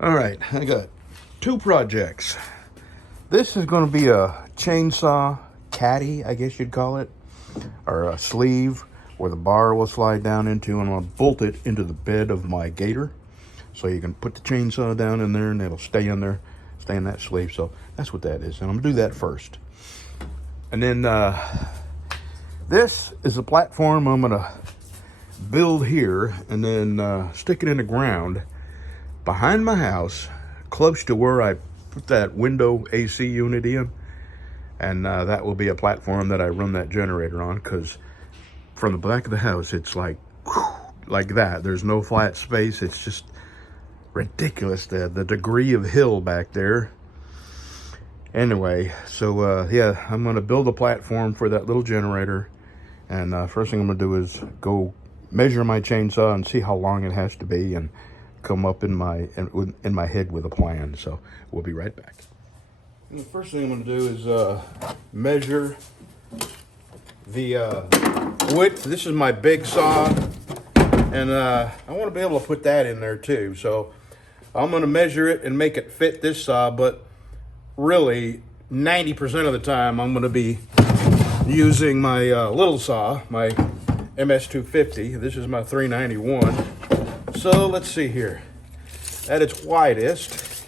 All right, I got two projects. This is going to be a chainsaw caddy, I guess you'd call it, or a sleeve where the bar will slide down into, and I'm going to bolt it into the bed of my gator. So you can put the chainsaw down in there and it'll stay in there, stay in that sleeve. So that's what that is. And I'm going to do that first. And then this is a platform I'm going to build here and then stick it in the ground behind my house, close to where I put that window AC unit in. And that will be a platform that I run that generator on, because from the back of the house, it's like that. There's no flat space. It's just ridiculous, the degree of hill back there. Anyway, so yeah, I'm going to build a platform for that little generator. And first thing I'm going to do is go measure my chainsaw and see how long it has to be, and come up in my head with a plan. So we'll be right back. And the first thing I'm going to do is measure the width. This is my big saw, and I want to be able to put that in there too. So I'm going to measure it and make it fit this saw, but really 90% of the time I'm going to be using my little saw, my MS250. This is my 391. So let's see here. At its widest,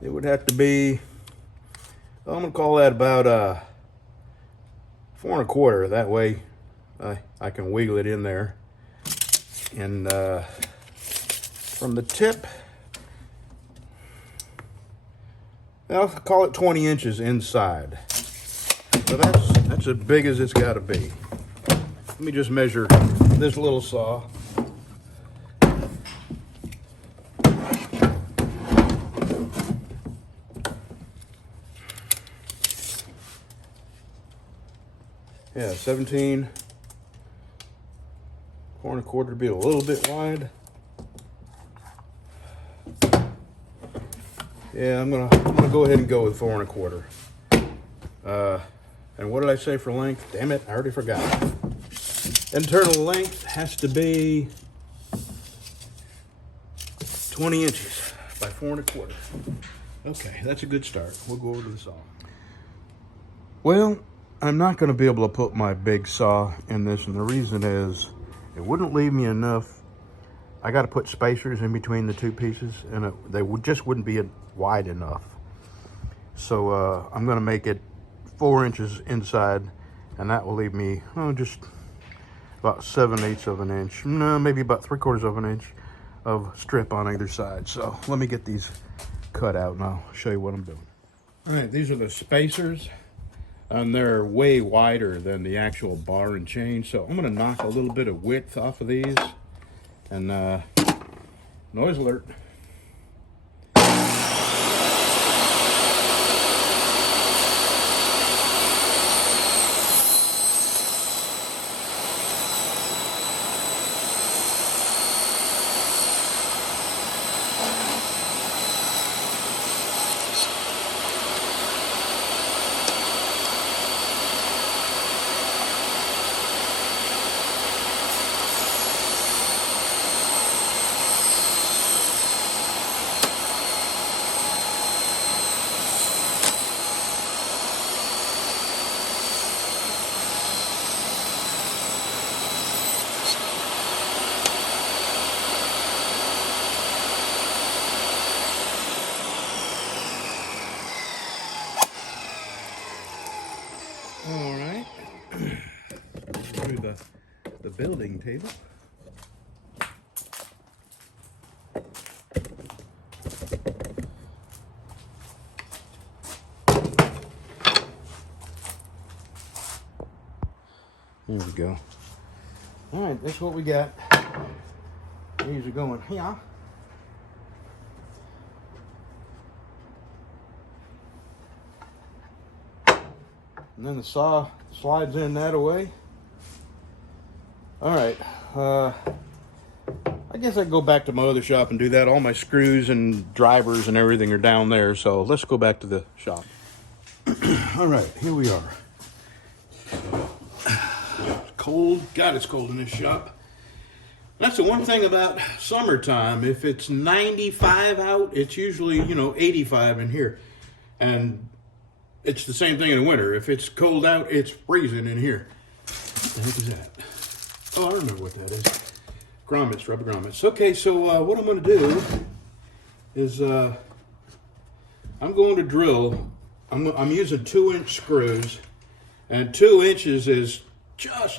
it would have to be, I'm going to call that about 4 1/4. That way I can wiggle it in there. And from the tip, I'll call it 20 inches inside. So that's as big as it's got to be. Let me just measure this little saw. Yeah, 17, 4 1/4 to be a little bit wide. Yeah, I'm gonna go ahead and go with 4 1/4. And what did I say for length? Damn it, I already forgot. Internal length has to be 20 inches by 4 1/4. Okay, that's a good start. We'll go over to the saw. Well, I'm not going to be able to put my big saw in this, and the reason is it wouldn't leave me enough. I got to put spacers in between the two pieces, and they just wouldn't be wide enough. So I'm going to make it 4 inches inside, and that will leave me just about 7/8 of an inch, no, maybe about 3/4 of an inch of strip on either side. So let me get these cut out and I'll show you what I'm doing. All right, these are the spacers, and they're way wider than the actual bar and chain. So I'm going to knock a little bit of width off of these. And noise alert. All right, through the building table. There we go. All right, that's what we got. These are going here. And then the saw slides in that way. All right, I guess I go back to my other shop and do that. All my screws and drivers and everything are down there. So let's go back to the shop. All right, here we are. Cold. God, it's cold in this shop. That's the one thing about summertime. If it's 95 out, it's usually, 85 in here. And it's the same thing in the winter. If it's cold out, it's freezing in here. What the heck is that? Oh, I remember what that is. Grommets, rubber grommets. Okay, so what I'm going to do is I'm going to drill. I'm using 2-inch screws. And 2 inches is just,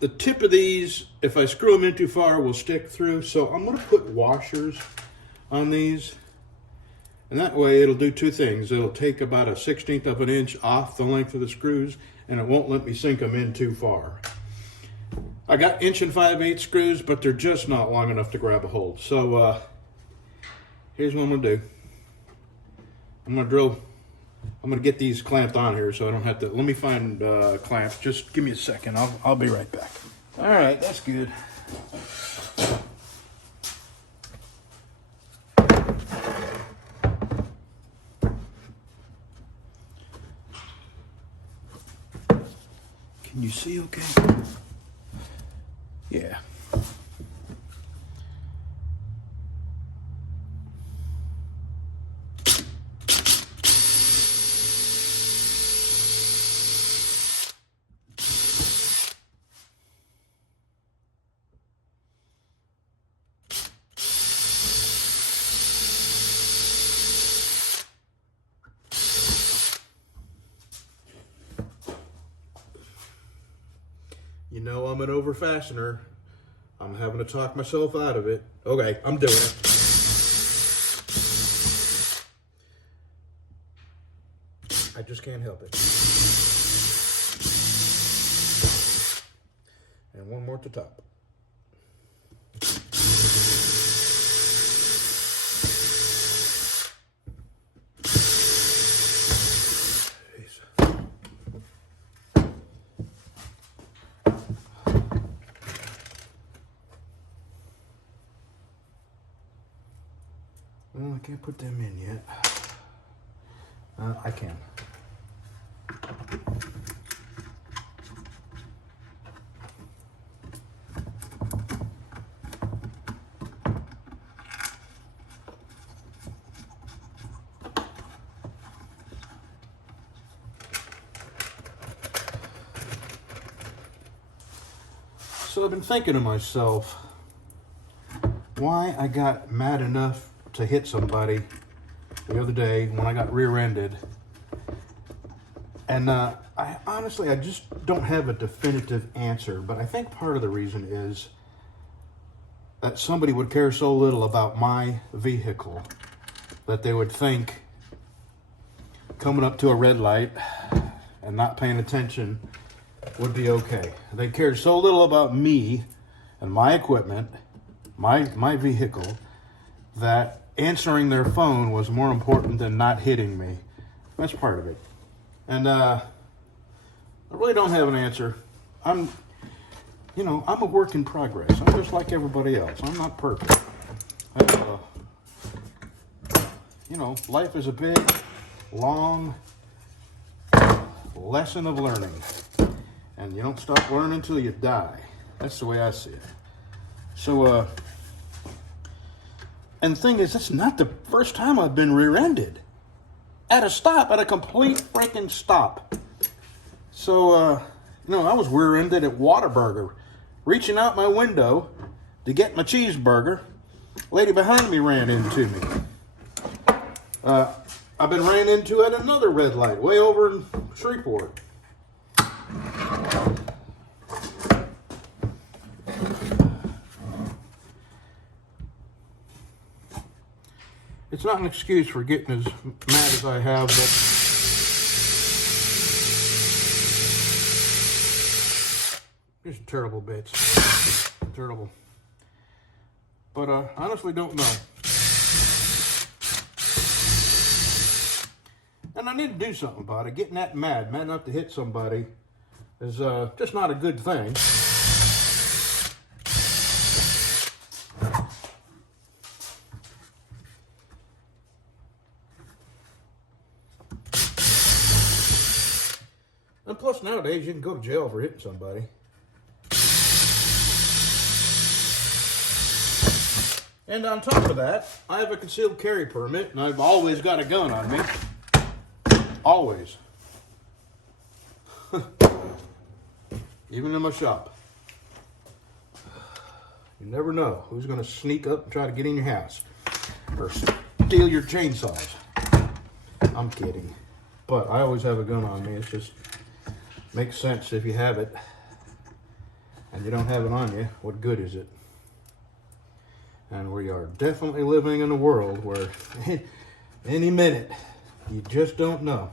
the tip of these, if I screw them in too far, will stick through. So I'm going to put washers on these. And that way it'll do two things. It'll take about 1/16 of an inch off the length of the screws, and it won't let me sink them in too far. I got 1 5/8" screws, but they're just not long enough to grab a hold. So here's what I'm going to do. I'm going to drill. I'm going to get these clamped on here so I don't have to. Let me find clamps. Just give me a second. I'll be right back. All right, that's good. Can you see okay? Yeah. You know I'm an over fastener. I'm having to talk myself out of it. Okay, I'm doing it. I just can't help it. And one more at the top. Well, I can't put them in yet. I can. So I've been thinking to myself, why I got mad enough to hit somebody the other day when I got rear-ended. And I honestly just don't have a definitive answer, but I think part of the reason is that somebody would care so little about my vehicle that they would think coming up to a red light and not paying attention would be okay. They cared so little about me and my equipment, my vehicle, that answering their phone was more important than not hitting me. That's part of it. And I really don't have an answer. I'm a work in progress. I'm just like everybody else. I'm not perfect. Life is a big, long lesson of learning. And you don't stop learning until you die. That's the way I see it. So, and the thing is, that's not the first time I've been rear-ended. At a complete freaking stop. So, I was rear-ended at Whataburger, reaching out my window to get my cheeseburger. Lady behind me ran into me. I've been ran into at another red light, way over in Shreveport. It's not an excuse for getting as mad as I have, but just terrible bits. Terrible. But I honestly don't know. And I need to do something about it. Getting that mad enough to hit somebody is just not a good thing. And plus, nowadays, you can go to jail for hitting somebody. And on top of that, I have a concealed carry permit, and I've always got a gun on me. Always. Even in my shop. You never know who's going to sneak up and try to get in your house or steal your chainsaws. I'm kidding. But I always have a gun on me. It just makes sense if you have it and you don't have it on you. What good is it? And we are definitely living in a world where any minute you just don't know.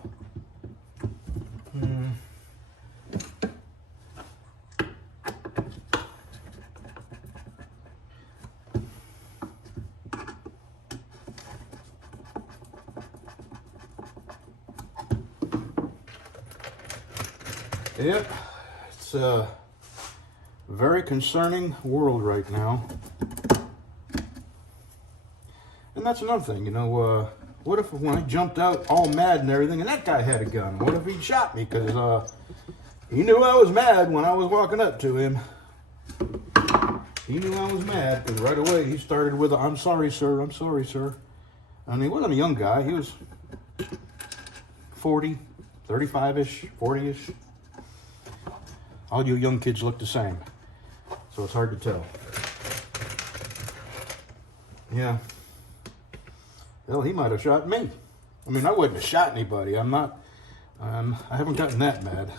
Yep, it's a very concerning world right now. And that's another thing, you know, what if when I jumped out all mad and everything and that guy had a gun? What if he shot me? Because he knew I was mad when I was walking up to him. He knew I was mad because right away he started with a, "I'm sorry, sir, I'm sorry, sir." And he wasn't a young guy. He was 40, 35-ish, 40-ish. All you young kids look the same, so it's hard to tell. Yeah. Well, he might have shot me. I mean, I wouldn't have shot anybody. I'm not, I haven't gotten that mad.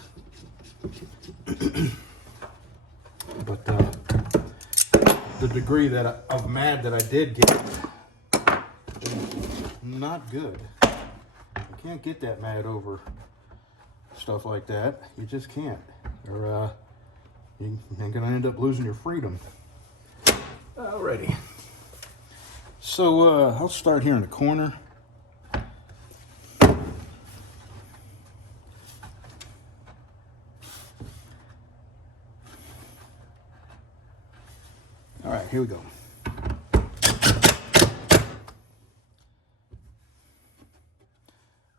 But the degree of mad that I did get, not good. You can't get that mad over stuff like that. You just can't. Or you're gonna end up losing your freedom. Alrighty. So I'll start here in the corner. Alright, here we go.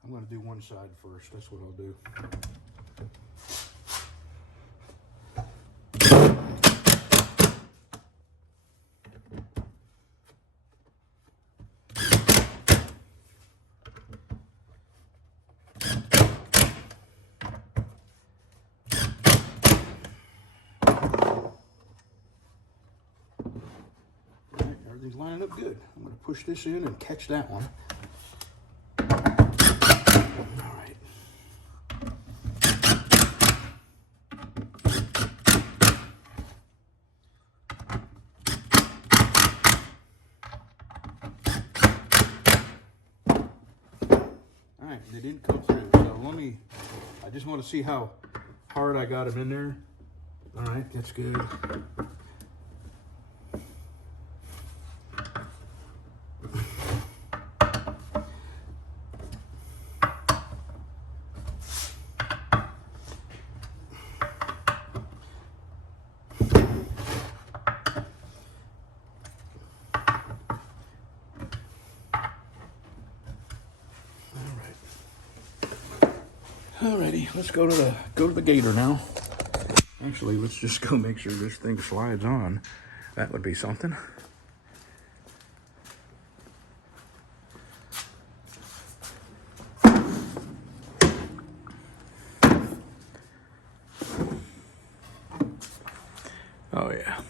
I'm gonna do one side first. That's what I'll do. Everything's lining up good. I'm going to push this in and catch that one. All right. All right, they didn't come through. So I just want to see how hard I got them in there. All right, that's good. Alrighty, let's go to the gator now. Actually, let's just go make sure this thing slides on. That would be something. Oh yeah.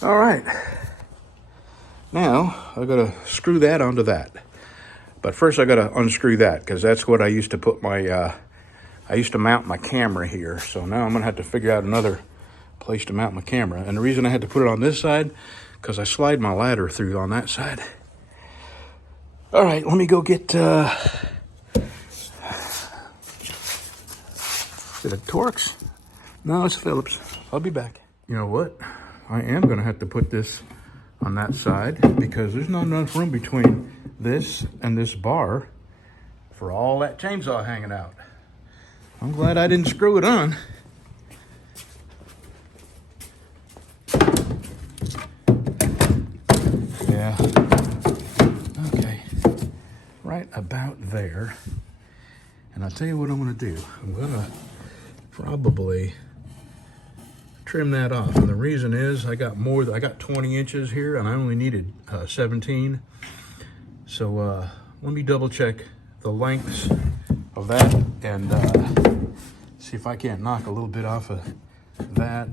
All right. Now, I gotta screw that onto that. But first I gotta unscrew that, because that's what I used to put my, I used to mount my camera here. So now I'm gonna have to figure out another place to mount my camera. And the reason I had to put it on this side, because I slide my ladder through on that side. All right, let me go get, is it a Torx? No, it's Phillips. I'll be back. You know what? I am gonna have to put this on that side because there's not enough room between this and this bar for all that chainsaw hanging out. I'm glad I didn't screw it on. Yeah. Okay. Right about there. And I'll tell you what I'm gonna do. I'm gonna probably trim that off. And the reason is I got 20 inches here and I only needed 17. So let me double check the lengths of that and see if I can't knock a little bit off of that.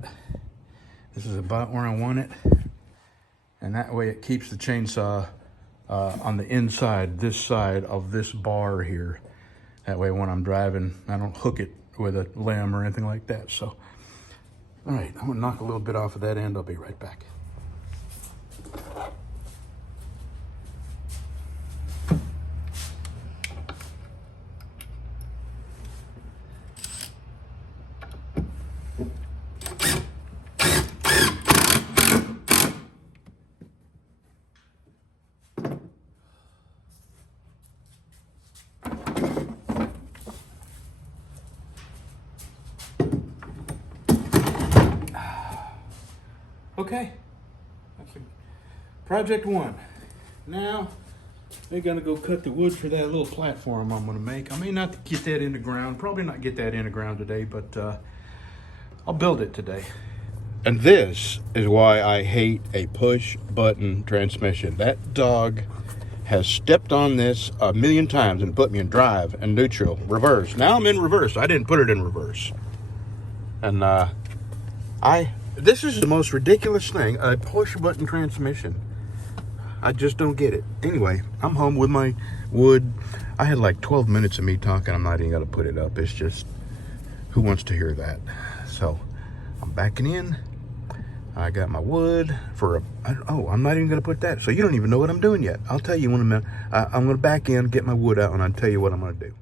This is about where I want it. And that way it keeps the chainsaw on the inside, this side of this bar here. That way when I'm driving, I don't hook it with a limb or anything like that. So, all right, I'm gonna knock a little bit off of that end. I'll be right back. Okay, that's project one. Now, they're gonna go cut the wood for that little platform I'm gonna make. I may not get that in the ground, probably not get that in the ground today, but I'll build it today. And this is why I hate a push button transmission. That dog has stepped on this a million times and put me in drive and neutral, reverse. Now I'm in reverse. I didn't put it in reverse. And this is the most ridiculous thing, a push button transmission. I just don't get it. Anyway, I'm home with my wood. I had like 12 minutes of me talking. I'm not even gonna put it up. It's just, who wants to hear that? So I'm backing in. I got my wood for I'm not even gonna put that. So you don't even know what I'm doing yet. I'll tell you when I'm gonna back in, get my wood out, and I'll tell you what I'm gonna do.